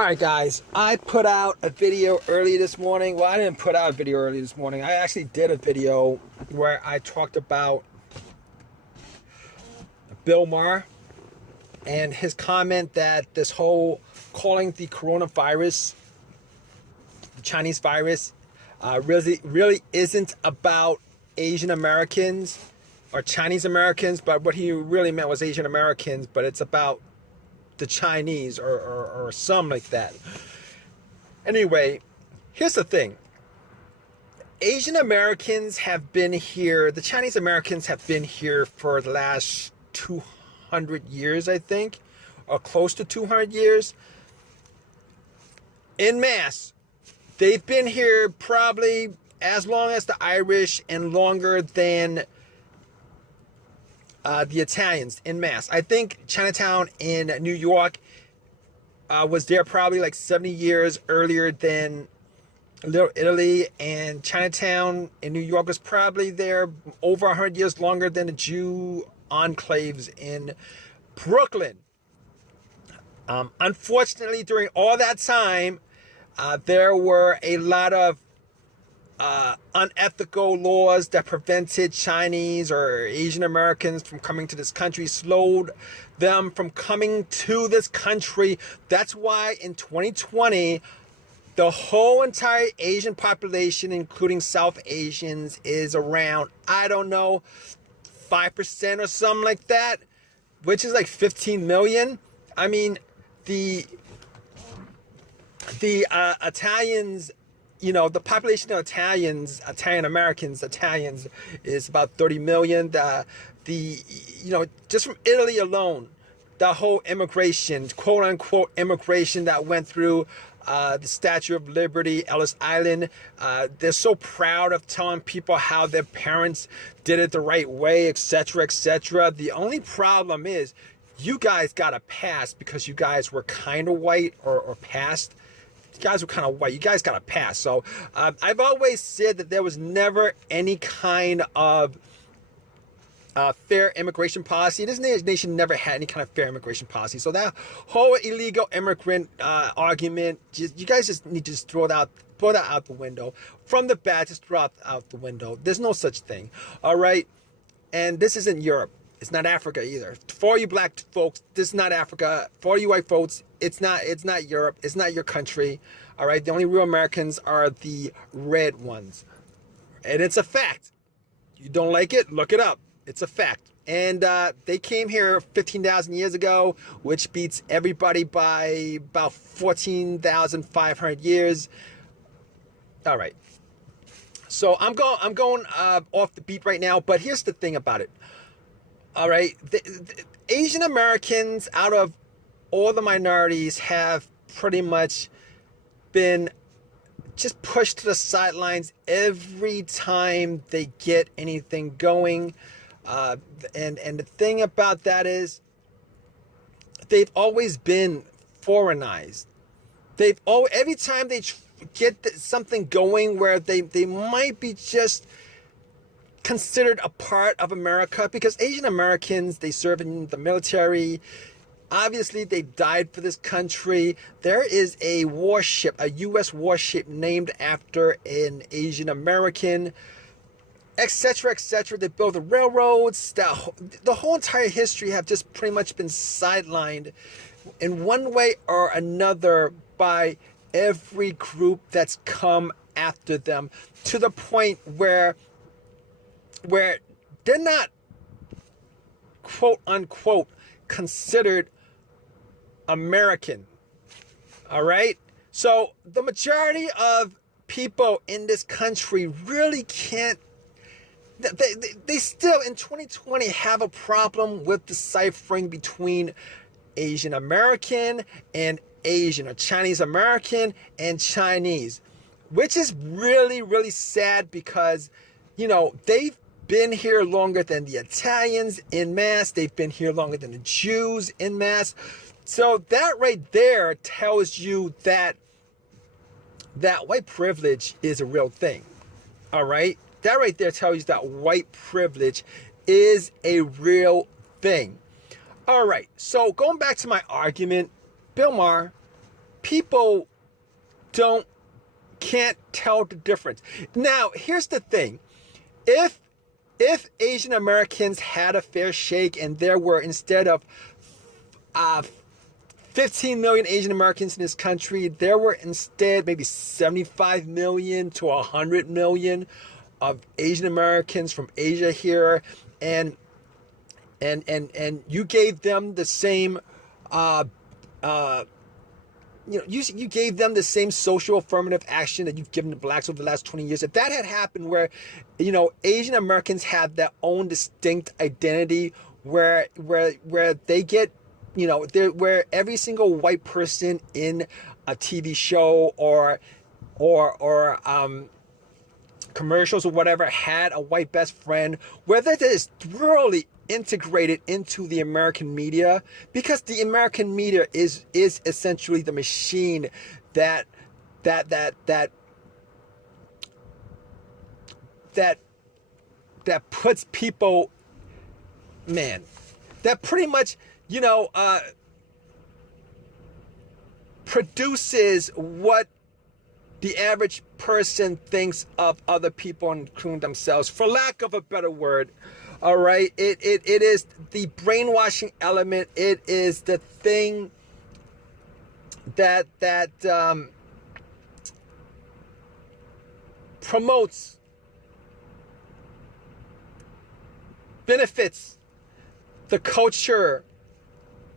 Alright guys, I put out a video early this morning. Well, I didn't put out a video early this morning. I actually did a video where I talked about Bill Maher and his comment that this whole calling the coronavirus, the Chinese virus, really isn't about Asian Americans or Chinese Americans, but what he really meant was Asian Americans, but it's about the Chinese or something like that. Anyway, here's the thing. Asian Americans have been here, the Chinese Americans have been here for the last 200 years, I think, or close to 200 years. En masse. They've been here probably as long as the Irish and longer than the Italians en masse. I think Chinatown in New York was there probably like 70 years earlier than Little Italy, and Chinatown in New York was probably there over 100 years longer than the Jew enclaves in Brooklyn. Unfortunately, during all that time, there were a lot of unethical laws that prevented Chinese or Asian Americans from coming to this country, slowed them from coming to this country. That's why in 2020, the whole entire Asian population, including South Asians, is around, I don't know, 5% or something like that, which is like 15 million. I mean, the Italians, you know, the population of Italian Americans is about 30 million. You know, just from Italy alone, the whole immigration, quote unquote immigration that went through the Statue of Liberty, Ellis Island. They're so proud of telling people how their parents did it the right way, etc., etc. The only problem is you guys got a pass because you guys were kind of white or passed. You guys were kind of white. You guys got a pass. So I've always said that there was never any kind of fair immigration policy. This nation never had any kind of fair immigration policy. So that whole illegal immigrant argument, you guys just need to just throw that out the window. From the bat, just throw it out the window. There's no such thing. All right. And this isn't Europe. It's not Africa either. For you black folks, this is not Africa. For you white folks, it's not Europe. It's not your country. All right. The only real Americans are the red ones. And it's a fact. You don't like it? Look it up. It's a fact. And they came here 15,000 years ago, which beats everybody by about 14,500 years. All right. So I'm going off the beat right now. But here's the thing about it. All right, the Asian Americans, out of all the minorities, have pretty much been just pushed to the sidelines every time they get anything going. And the thing about that is they've always been foreignized. Every time they get something going where they might be just considered a part of America, because Asian Americans, they serve in the military. Obviously, they died for this country. There is a warship, a U.S. warship named after an Asian American, etc., etc. They built the railroads. The whole entire history have just pretty much been sidelined in one way or another by every group that's come after them, to the point where they're not, quote unquote, considered American. All right. So the majority of people in this country really can't, they still in 2020 have a problem with deciphering between Asian American and Asian, or Chinese American and Chinese, which is really, really sad, because, you know, they've been here longer than the Italians en masse. They've been here longer than the Jews en masse. So that right there tells you that white privilege is a real thing. All right. That right there tells you that white privilege is a real thing. All right. So going back to my argument, Bill Maher people can't tell the difference. Now, here's the thing. If Asian Americans had a fair shake and there were, instead of 15 million Asian Americans in this country, there were instead maybe 75 million to 100 million of Asian Americans from Asia here, and you gave them the same you gave them the same social affirmative action that you've given the blacks over the last 20 years. If that had happened, where Asian Americans had their own distinct identity, where they get, where every single white person in a TV show or commercials or whatever had a white best friend, whether that is thoroughly integrated into the American media, because the American media is essentially the machine that puts people, man, that pretty much produces what the average person thinks of other people, including themselves, for lack of a better word. All right, it is the brainwashing element. It is the thing that promotes, benefits the culture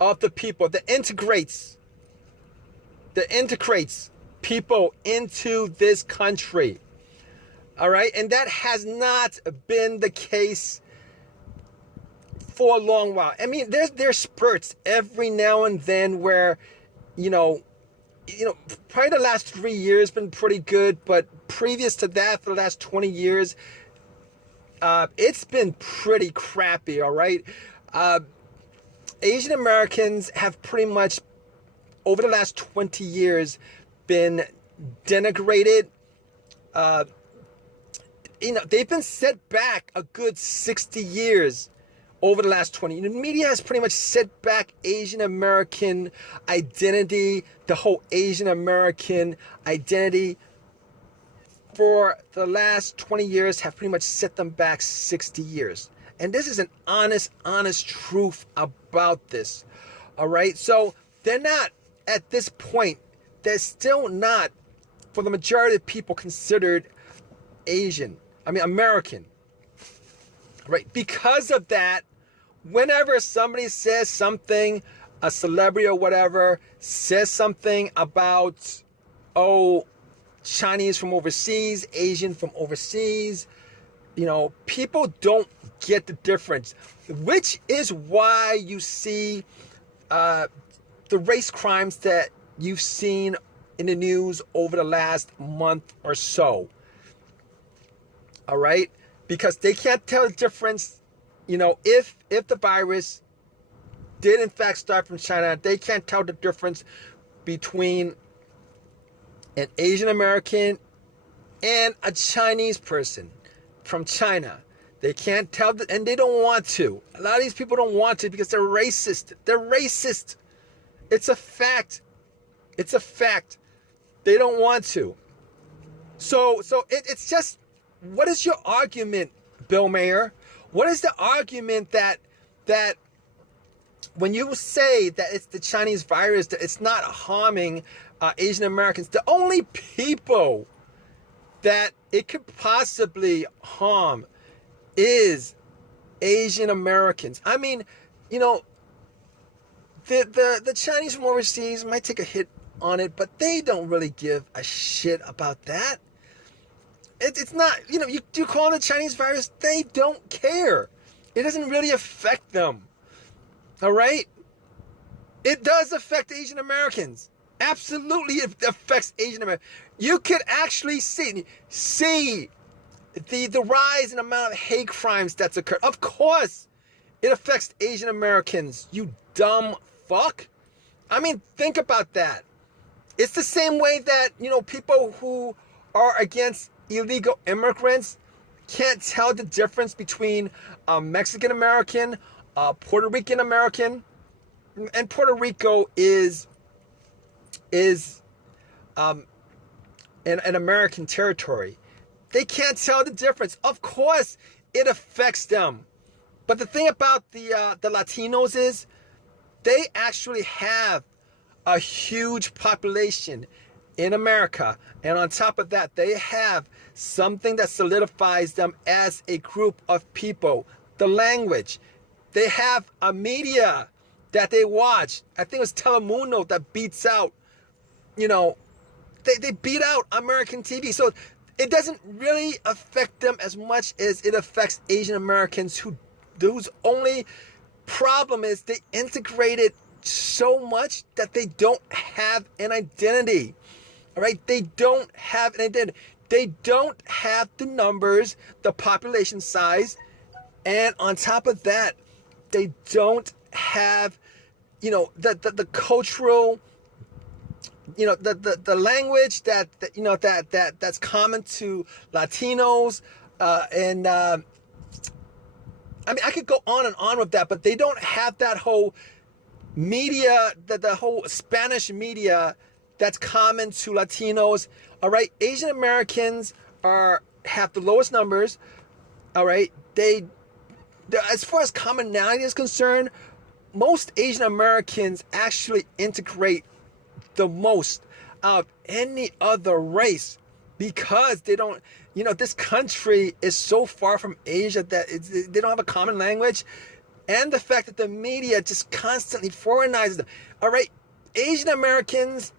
of the people, that integrates people into this country. All right, and that has not been the case for a long while. I mean, there's spurts every now and then where, probably the last 3 years been pretty good, but previous to that, for the last 20 years, it's been pretty crappy. All right, Asian Americans have pretty much, over the last 20 years, been denigrated. They've been set back a good 60 years over the last 20. The media has pretty much set back Asian American identity, the whole Asian American identity, for the last 20 years, have pretty much set them back 60 years. And this is an honest truth about this. All right. So they're not, at this point, they're still not, for the majority of people, considered American. Right? Because of that, whenever somebody says something, a celebrity or whatever says something about, Chinese from overseas, Asian from overseas, people don't get the difference, which is why you see the race crimes that you've seen in the news over the last month or so. All right? Because they can't tell the difference, if the virus did in fact start from China, they can't tell the difference between an Asian American and a Chinese person from China. They can't tell, and they don't want to. A lot of these people don't want to because they're racist. They're racist. It's a fact. It's a fact. They don't want to. So it's just, what is your argument, Bill Maher? What is the argument that when you say that it's the Chinese virus, that it's not harming Asian Americans? The only people that it could possibly harm is Asian Americans. I mean, the Chinese from overseas might take a hit on it, but they don't really give a shit about that. It's not, you call it the Chinese virus, they don't care. It doesn't really affect them. All right? It does affect Asian Americans. Absolutely, it affects Asian Americans. You could actually see the rise in amount of hate crimes that's occurred. Of course, it affects Asian Americans, you dumb fuck. I mean, think about that. It's the same way that, people who are against illegal immigrants can't tell the difference between a Mexican American, a Puerto Rican American, and Puerto Rico is is in American territory. They can't tell the difference. Of course, it affects them. But the thing about the Latinos is they actually have a huge population in America. And on top of that, they have something that solidifies them as a group of people. The language. They have a media that they watch. I think it was Telemundo that beats out, they beat out American TV. So it doesn't really affect them as much as it affects Asian Americans whose only problem is they integrated so much that they don't have an identity. All right? They don't have an identity. They don't have the numbers, the population size, and on top of that, they don't have, the cultural, the language that's common to Latinos, and I mean, I could go on and on with that, but they don't have that whole media, the whole Spanish media that's common to Latinos. All right, Asian Americans have the lowest numbers. All right, as far as commonality is concerned, most Asian Americans actually integrate the most of any other race because they don't, this country is so far from Asia that they don't have a common language. And the fact that the media just constantly foreignizes them. All right, Asian Americans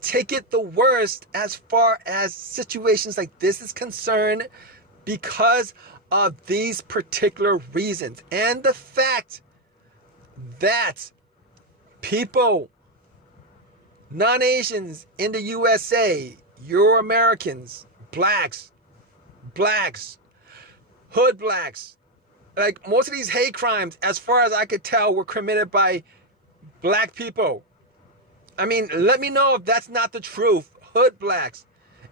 take it the worst as far as situations like this is concerned because of these particular reasons. And the fact that people, non-Asians in the USA, Euro-Americans, blacks, hood blacks, like most of these hate crimes, as far as I could tell, were committed by black people. I mean, let me know if that's not the truth. Hood blacks.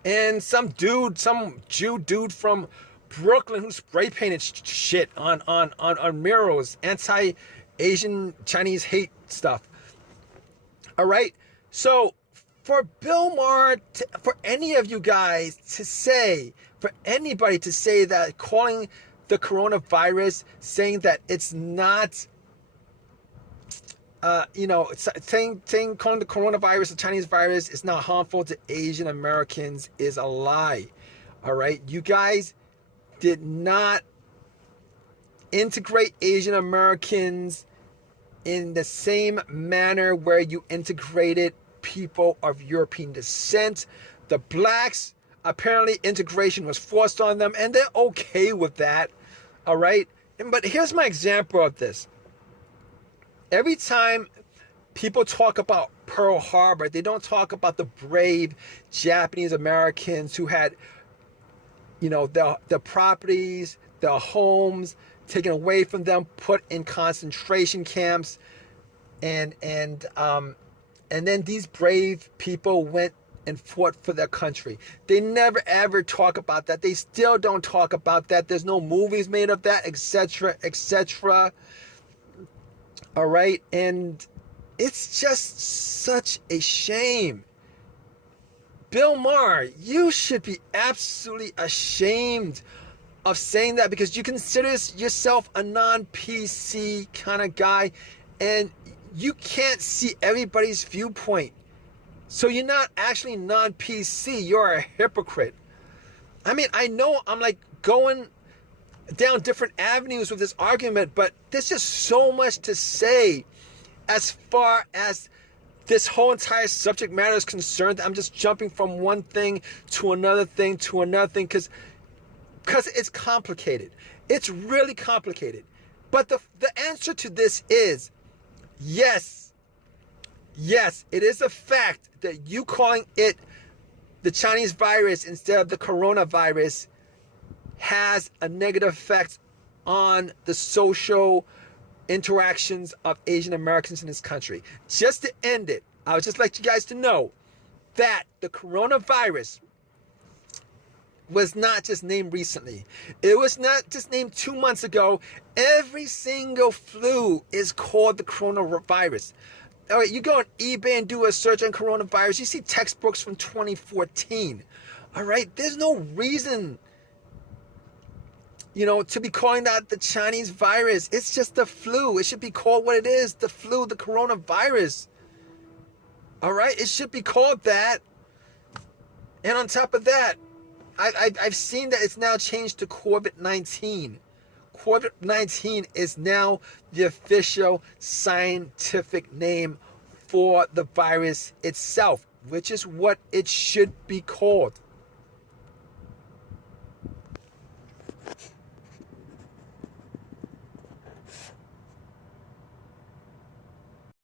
And some Jew dude from Brooklyn who spray painted shit on murals, anti-Asian Chinese hate stuff. All right. So for Bill Maher, for any of you guys to say, for anybody to say that calling the coronavirus, saying that it's not, saying calling the coronavirus the Chinese virus is not harmful to Asian Americans is a lie. All right. You guys did not integrate Asian Americans in the same manner where you integrated people of European descent. The blacks, apparently integration was forced on them, and they're okay with that. All right. But here's my example of this. Every time people talk about Pearl Harbor, they don't talk about the brave Japanese Americans who had, their properties, their homes taken away from them, put in concentration camps, and then these brave people went and fought for their country. They never ever talk about that. They still don't talk about that. There's no movies made of that, etc., etc. All right, and it's just such a shame. Bill Maher, you should be absolutely ashamed of saying that, because you consider yourself a non-PC kind of guy, and you can't see everybody's viewpoint. So you're not actually non-PC, you're a hypocrite. I mean, I know I'm like going down different avenues with this argument, but there's just so much to say as far as this whole entire subject matter is concerned. I'm just jumping from one thing to another thing to another thing because it's complicated. It's really complicated. But the answer to this is yes, it is a fact that you calling it the Chinese virus instead of the coronavirus has a negative effect on the social interactions of Asian Americans in this country. Just to end it, I would just like you guys to know that the coronavirus was not just named recently. It was not just named 2 months ago. Every single flu is called the coronavirus. All right, you go on eBay and do a search on coronavirus, you see textbooks from 2014. All right, there's no reason, to be calling that the Chinese virus. It's just the flu. It should be called what it is, the flu, the coronavirus. All right, it should be called that. And on top of that, I've seen that it's now changed to COVID-19. COVID-19 is now the official scientific name for the virus itself, which is what it should be called.